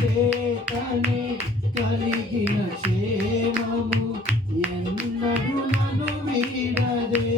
చేతని కలిగిన క్షేమము ఎన్నడు నను వీడదే.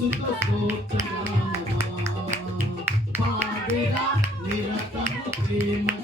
మనస్సుతో నిరతము ప్రేమ